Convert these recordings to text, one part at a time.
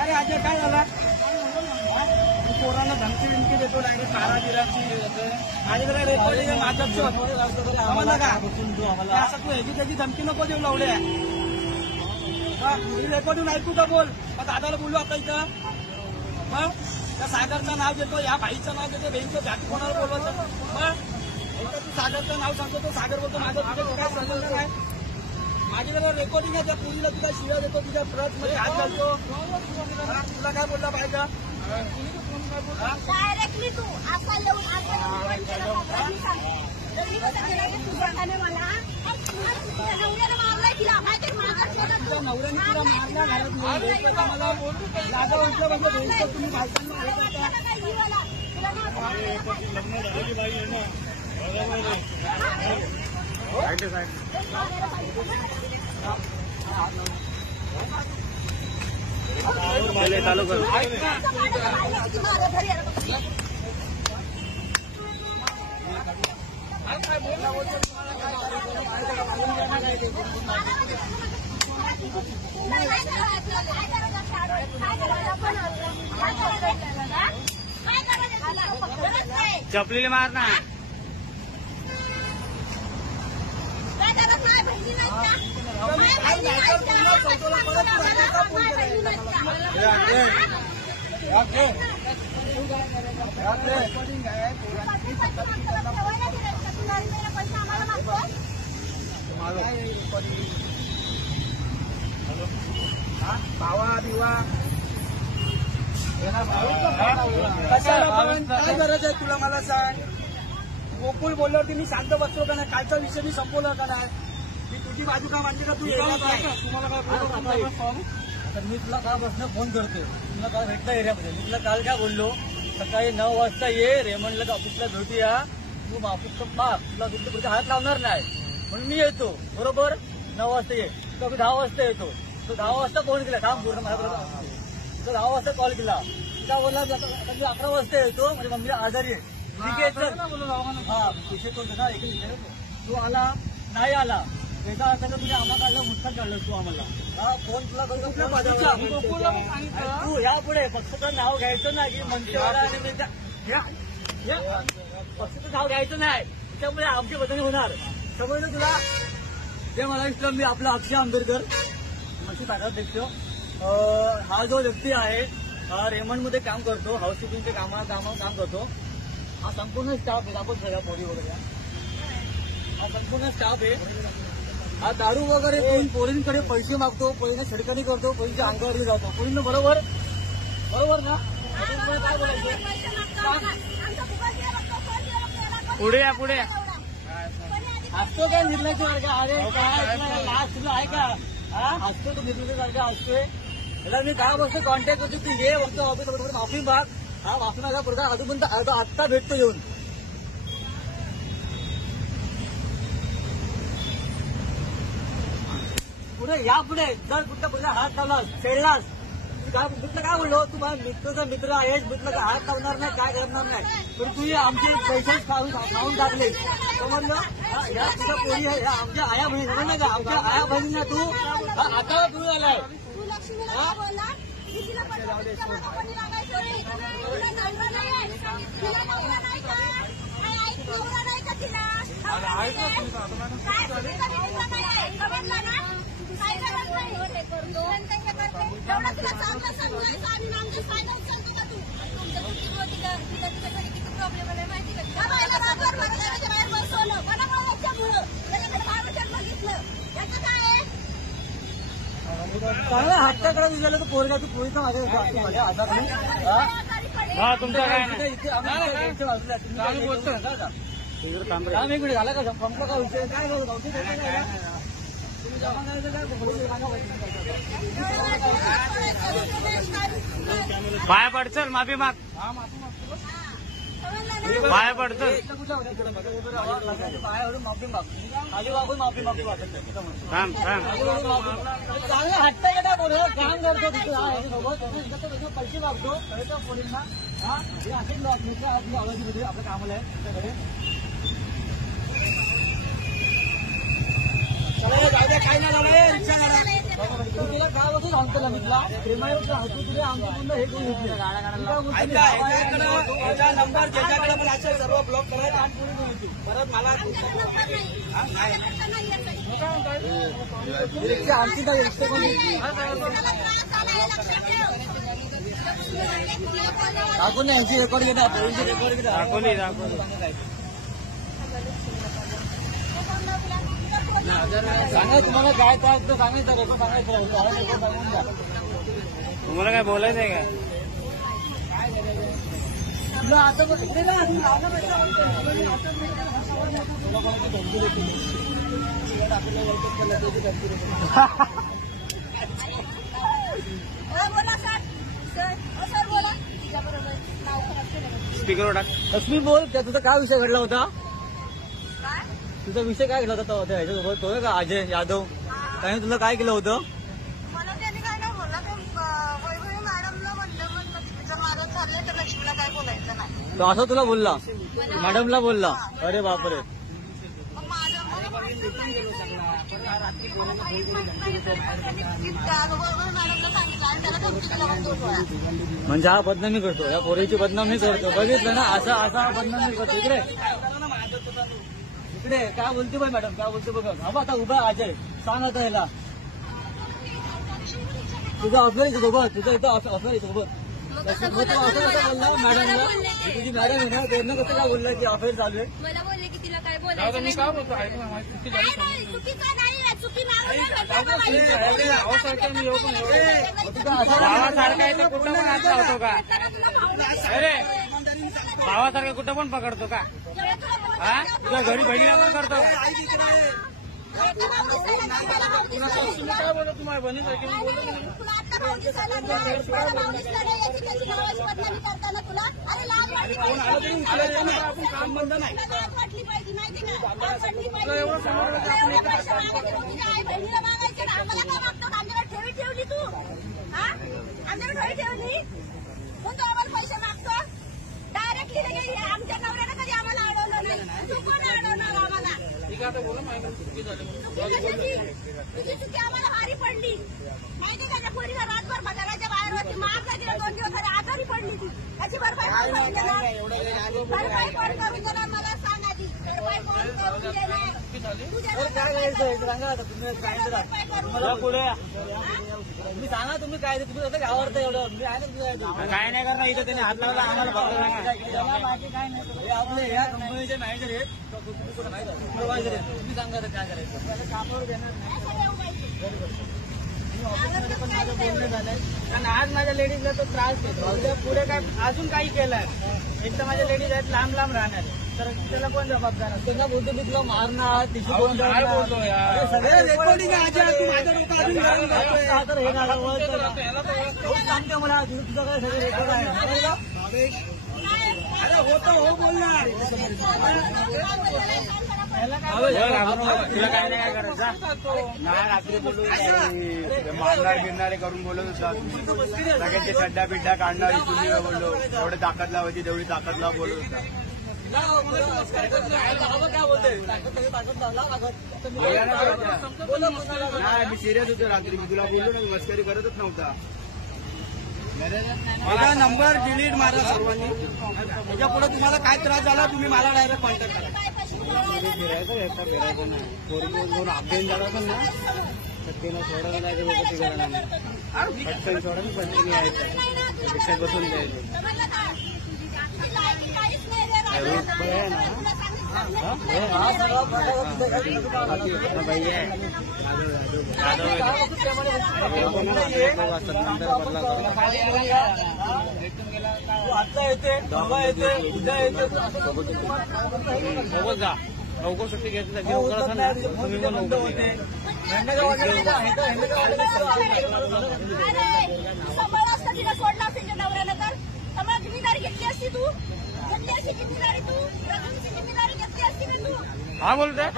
अरे आज काय झाला पोरांना धमकी विमकी देतो डायरेक्ट कारा गिराची माझ्याकडे रेकॉर्डिंग आहे माझ्याच समजलं का असं तू ह्याची त्याची धमकी नको देऊ लावले मी रेकॉर्डिंग ऐकू का बोल मग दादाला बोललो आता इथं मग त्या सागरचं नाव देतो या भाईचं नाव देतो बहीणचं जाती कोणाला बोलवायचं मग तू सागरचं नाव सांगतो तो सागर बोलतो माझं तुझं काय समजलं काय माझ्याकडे रेकॉर्डिंग आहे त्या पुरीला तुझा शिव्या देतो तुझ्या प्रत मध्ये हात घालतो तुला काय बोलला पाहिजे डायरेक्टली तू असा येऊन तुझ्याने मला नवऱ्याने मारलाय तिला माहिती नवऱ्याने तुला मारला घरात मला लागा उठलं म्हणजे तुम्ही बायकांना चालू कर चपलीला मार ना भावा बिवा काय गरज आहे तुला मला सांग गोकुळ बोलल्यावरती मी शांत बसतो का नाही कालचा विषय मी संपवला का नाही मी तुझी बाजू का मांडली का तू तुम्हाला काय तर मी तुला कालपासून फोन करतोय तुला काल भेटला एरियामध्ये मी तुला काल काय बोललो सकाळी 9 वाजता ये रेमंडला ऑफिसला भेटूया तू ऑफिसचं माग तुला तुझ्या पुढे हात लावणार नाही म्हणून मी येतो बरोबर 9 वाजता ये तुला 10 वाजता येतो तो 10 वाजता फोन केला काम पूर्ण माझ्याबरोबर तो 10 वाजता कॉल केला तुला बोलला मी 11 वाजता येतो म्हणजे मम्मी आजारी आहे ठीक आहे सर हा विषय तो ना एक तू आला नाही आला त्याचा अर्थ तुम्ही आम्हाला काढलं मुस्कान काढलं तू आम्हाला हा फोन तुला तू यापुढे पक्षाचं नाव घ्यायचं नाही की मंचवाडा आणि पक्षाचं नाव घ्यायचं नाही त्यामुळे आमची बदली होणार समजलं तुला जे मला इथलं मी आपला अक्षय आंबेडकर मशी कार्याध्यक्ष हा जो व्यक्ती आहे हा रेमंडमध्ये काम करतो हाऊसकीपिंगचे काम करतो हा संपूर्ण स्टाफ आहे आपण सगळ्या पोरी वगैरे हा संपूर्ण स्टाफ आहे हा दारू वगैरे कोण पोरींकडे पैसे मागतो पोरींना छडकणी करतो पोरींच्या अंगावरती जातो पोरींना बरोबर बरोबर ना काय बोलायचं पुढे या पुढे हसतो काय निर्णयासारखा अरे काय लास्ट तुला आहे का हा हसतो तो निर्णयासारखा हसतोय त्याला मी काय बसतो कॉन्टॅक्ट करतो तू ये वक्त ऑफिस माफी माग हा माफी मागा पुढे अजून आत्ता भेटतो येऊन पुढे या पुढे जर कुठला पुढे हात लावलास खेळलास मित्र काय बोललो तू माझा मित्रचा मित्र आहेस मित्र हात लावणार नाही काय करणार नाही तर तू आमचे पैसेच खाऊन टाकले समजलं या तुझ्या पोरी आमच्या आया बहिणी समजलं का आमच्या आया बहिणींना तू आता तू आलाय चांगला हट्टाकडे विचारलं तर पोरगा तू पोरीचा माझ्या आधार नाही हा तुमचा काय काम एक मिनिट झाला का संपला का विषय काय पाया पडचल माफी माग पाया पडचल माफी माग आधी वागून माफी माफी वाटत थांब थांब चांगलं हट्ट येता बोल काम करतो पैसे मागतो पोलीसना हा हे असेच आपल्या आवाजीमध्ये आपलं कामाला आहे त्याच्याकडे काय नाही झालं तुला काय बसून सांगतो मी तुला प्रेमावर सांगतो तुला आमची मुलं हे करून घेतली ऐका याचा नंबर ज्याच्याकडे पण असेल सर्व ब्लॉक करायचं आणि पुढे करून येतील. परत मला आमची काय रिक्षा कोण घेतली दाखवून यांची रेकॉर्ड घेता पोलीसची रेकॉर्ड घेता दाखवली सांगा तुम्हाला काय त्रास तर सांगायचं रेकॉर्ड सांगायचं सांगून द्या. तुम्हाला काय बोलायचं आहे का? तुला आता इकडे ना बोला सर बोला तिच्याबरोबर नाव खराब केलं स्पीकरवर टाक. लक्ष्मी बोल त्या तुझा काय विषय घडला होता काय तुझा विषय काय घडला होता ह्याच्यासोबत तो का अजय यादव त्याने तुला काय केलं होतं मला त्याने काय नाही बोलला ते वैभवी मॅडमला म्हणलं तिच्या मागं चाललंय तर लक्ष्मीला काय बोलायचं नाही तो असं तुला बोलला मॅडमला बोलला अरे बापरे मग वैभवी मॅडमला सांगितलं आणि त्याला धमकी दिला पण 2 वेळा. म्हणजे हा बदनामी करतो या पोरीची बदनामी करतो बघितलं ना असा बदनामी करतो इकडे काय बोलते बाई मॅडम काय बोलते बघा बाबा आता उभा अजय सांग आता ह्याला तुझं अफेअर येतो सोबत तुझं इथं अफेअर येतो सोबत बोलला मॅडमला तुझी मॅडम आहे ना त्यांना कसं काय बोललं की अफेअर चालू आहे मला बोलले की तिला काय बोलायचं नाही. चुकीचं नाही चुकी भावासारखा आहे तर कुठं पण हात लावतो का? अरे भावासारखं कुठं पण पकडतो का? हा तुझ्या घरी बहिणीला पण करतो का? काय बोलतो तुम्हाला बहिणीसारखी आपण काम बंद नाही ठेवली तू आमच्याकडे ठेवली कोण तो आम्हाला पैसे मागतो डायरेक्टली गेली आमच्या नवऱ्यानं कधी आम्हाला अडवलं नाही तू कोण अडवणार आम्हाला ठीक आहे आता बोला माहिती चुकी झाली तुझी चुकी आम्हाला भारी पडली माहिती का त्या पोरीला रातभर घराच्या बाहेर होती मार तिला 2 दिवस झाले आजारी पडली ती त्याची भरपाई कोण करून देणार मला सांग आधी भरपाई कोण करून देणार काय करायचं सांगा आता तुम्ही काय पुढे तुम्ही सांगा तुम्ही काय तुम्ही कसं आवडतं एवढं मी आहे ना काय नाही करणार इथं त्याने हात लावला आम्हाला बाकी काय नाही आपले या कंपनीचे मॅनेजर आहेत सुपरवायझर आहेत तुम्ही सांगा आता काय करायचं त्याला कामावर देणार नाही पण माझं बोलणं झालंय कारण आज माझ्या लेडीजला तो त्रास देतो उद्या पुढे काय अजून काही केलंय एक तर माझ्या लेडीज आहेत लांब राहणार तर त्याला कोण जबाबदार असतो त्यांना बोलतो मी तुला मारणार तिची कोण काय बोलतो यार? सगळे रेकॉर्डिंग आहे आज, तू माझं डोकं अजून घेऊन जातोय. सांगते मला तुझं काय सगळे रेकॉर्ड आहे अरे होतं हो बोलणार तुला काय नाही काय करायचं नाही रात्री बोलू मारणार गिरणारे करून बोलत होता सगळ्यांचे चड्डा बिड्डा काढणार तुम्ही बोललो एवढी ताकद लावायची तेवढी ताकद लाव बोलत होता नाही मी सिरियस होतो रात्री मी तुला बोललो ना मस्करी करतच नव्हता माझा नंबर डिलीट मारा सर्वांनी त्याच्या पुढे तुम्हाला काय त्रास झाला तुम्ही मला डायरेक्ट कॉन्टॅक्ट करा फिरायचं नाही दोन अभ्यास झाला पण ना सत्तेला सोडायला नाही लोक तिघांना पटकन सोडून पटकन यायचं रिक्षात बसून द्यायचं आता येते बाबा येते उद्या येते सोबत जा लवकर सुट्टी घेतली तुम्ही पण अरे सांभाळ असतं तिला सोडलं असेल त्या नवऱ्यानं तर सांभाळ जिम्मेदारी घेतली असती तू घेतली असती जिम्मेदारी तू रघुची जिम्मेदारी घेतली असती ना तू हा बोलतोय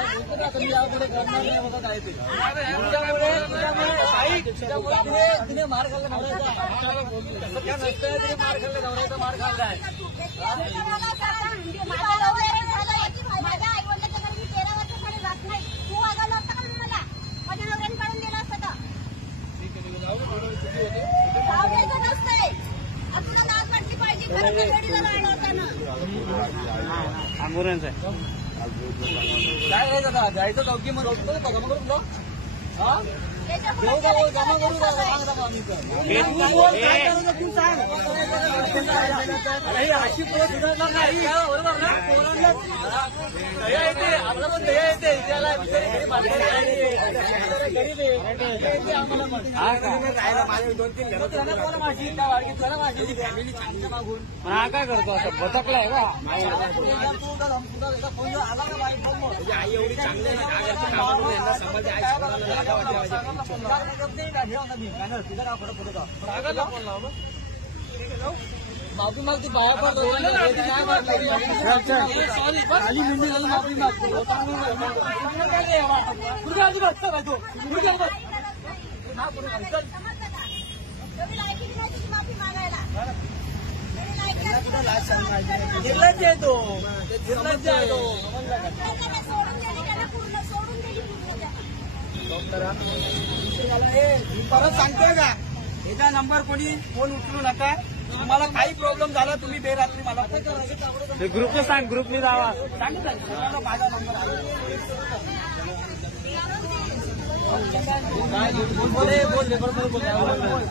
तिने मार खाल्ला नवऱ्याचा मार खाल्ला नवऱ्याचा मार खाल्लाय माझ्या आई वडिलांच्या घरी मी 13 वर्षासाठी राहत नाही तू वागवलं असतं का मला माझ्या नवऱ्याने काढून दिलं असतं का आंबोऱ्यांचा आहे. काय करायचं आता जायचं चौकी मग रोखतो जमा करू तुला हा त्याच्या घेऊ पुढे जाऊ जमा करू करायचं आहे. अरे अशी पोरं सुधारणार नाही का? बरोबर ना पोरांना दया येते आपला पण दया येते त्याला बिचारे घरी बांधलेले आहे. गरीब आहे आम्हाला पण त्याला कोण माशी का वाडकी त्याला माशी फॅमिली छानच्या मागून हा काय करतो असं बदकलाय का फोन आला का बाईक फोन आई एवढी चांगली आहे ना, जागेचं काम करून यांना समाज आहे, समाजाला जागा वाटली पाहिजे. माफी मागती बाया पण सॉरी खाली मिळून झालं माफी मागतो तुम्ही लायकी नाही तुझी माफी मागायला. तुम्ही लायकी नाही. निर्लज्ज आहे तो निर्लज्ज आहे तो त्याला सोडून दिली त्याला पूर्ण सोडून दिली पूर्ण. मी परत सांगतोय का याचा नंबर कोणी फोन उचलू नका. तुम्हाला काही प्रॉब्लेम झाला तुम्ही बेरात्री मला फोन करा. ग्रुपला सांग ग्रुपने जावा सांगितलं तुम्हाला माझा नंबर आहे. बोले बोल बरोबर बोल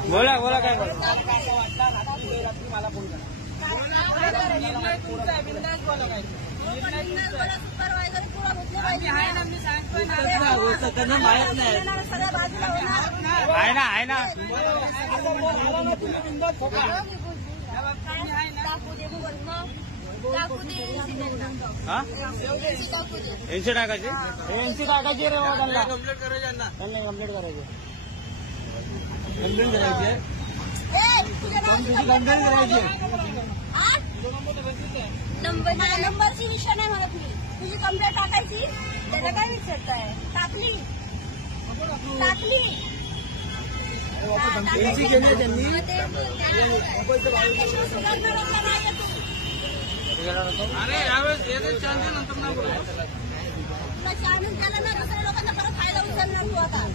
बोला बोला काय बोला बेरात्री मला फोन करा. सुपरवायझर पुढे घेतले पाहिजे. त्यांना माहित नाही सगळ्या बाजूला होणार. आहे ना आहे ना दाखवू दे मुलांना. दाखवू दे हा दाखवू दे. 80 टाकायची 80 टाकायची रे बाबा त्यांना कंप्लीट करायची त्यांना कंप्लीट करायची कंप्लेंट करायची ए, तुझ्या नावाची कंप्लेंट करायची हा? नंबरची विषय नाही म्हणत मी. तुझी कंप्लेंट टाकायची त्याला काय विचारताय. टाकली टाकली त्यांची केली त्यांनी. अरे यावेळेस येते चान्स नंतर ना बोला चालून त्याला ना दुसऱ्या लोकांना परत फायदा उचलणार तू आता.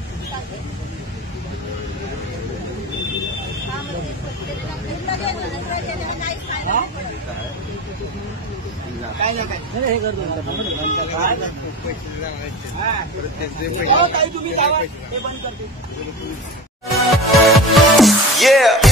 काय नाही काय हे करतो ताई तुम्ही जावा हे बंद करते. Yeah.